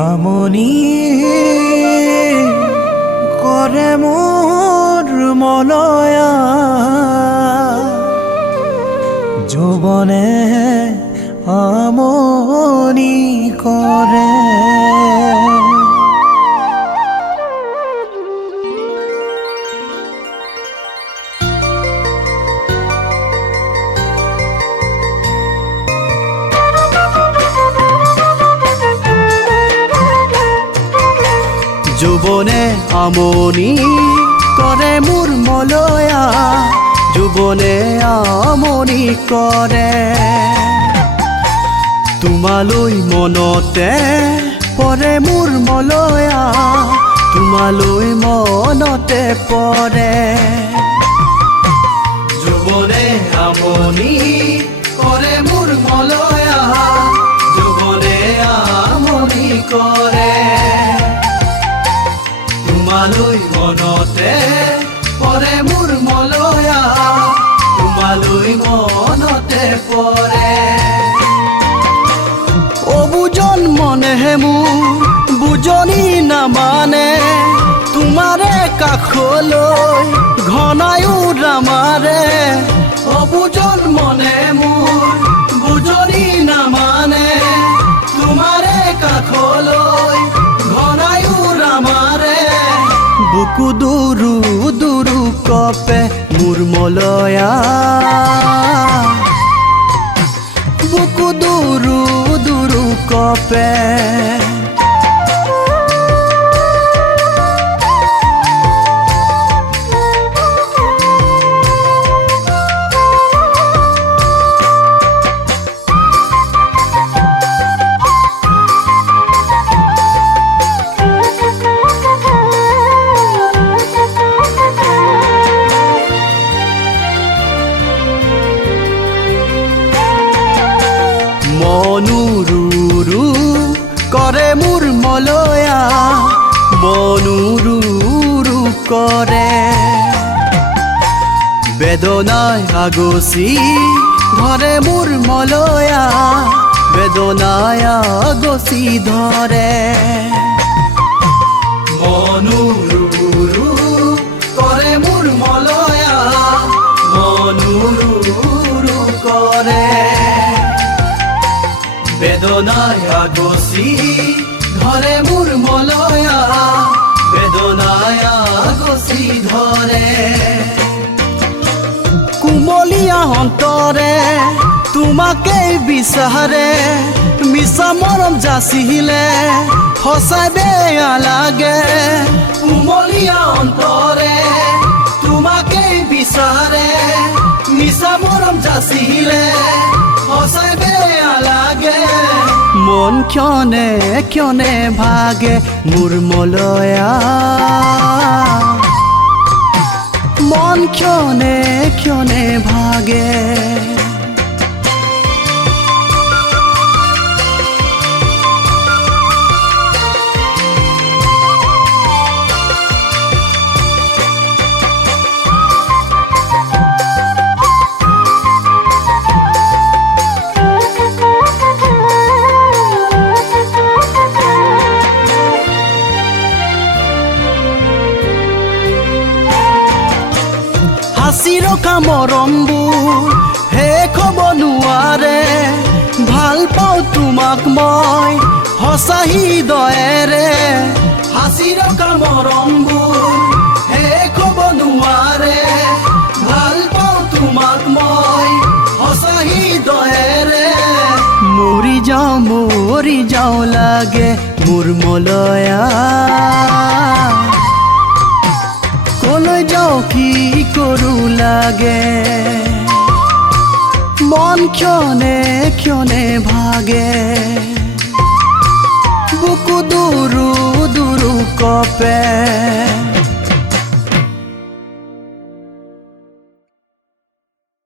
আমনি কৰে মোৰ মলয়া যৌৱনে আমনি কৰে। যৌৱনে আমনি কৰে মোৰ মলয়া যৌৱনে আমনি কৰে। তোমালৈ মনতে পৰে মোৰ মলয়া তোমালৈ মনতে পৰে। যৌৱনে আমনি কৰে মোৰ মলয়া যৌৱনে আমনি কৰে। তোমালৈ মনতে পৰে মোৰ মলয়া তোমালৈ মনতে পৰে। অবুজন মনেহে মোৰ বুজনি নামানে তোমাৰে কাষলৈ ঘনায়ো ৰামাৰে। অবুজন মনে মোৰ বুজনি নামানে তোমাৰে কাষলৈ ঘনায়ো ৰামাৰে। বুকু দুৰু দুৰু কপে মোৰ মলয়া বুকু দুৰু দুৰু কপে। মনুৰুৰু কৰে মোৰ মলয়া মনুৰুৰু কৰে। বেদনাই আগচি ধৰে মোৰ মলয়া বেদনাই আগচি ধৰে। মনুৰুৰু কৰে মোৰ মলয়া মনুৰুৰু কৰে। বেদনাই আগচি ধৰে মোৰ মলয়া বেদনাই আগচি ধৰে। কুমলীয়া অন্তৰে তোমাকেই বিচাৰে মিছা মৰম যাচিলে সঁচাই বেয়া লাগে। কুমলীয়া অন্তৰে তোমাকেই বিচাৰে মিছা মৰম যাচিলে সঁচাই বেয়া লাগে। মন ক্ষণে ক্ষণে ভাগে মোৰ মলয়া মন ক্ষণে ক্ষণে ভাগে। হাসি ৰখা মৰমবোৰ শেষ হ'ব নোৱাৰে। ভাল পাওঁ তোমাক মই সঁচা হৃদয়েৰে। হাসি ৰখা মৰমবোৰ শেষ হ'ব নোৱাৰে। ভাল পাওঁ তোমাক মই সঁচা হৃদয়েৰে। মৰি যাওঁ লাগে মোৰ মলয়া কলৈ যাওঁ কি কৰো লাগে। মন ক্ষণে ক্ষণে ভাগে বুকু দুৰু দুৰু কপে।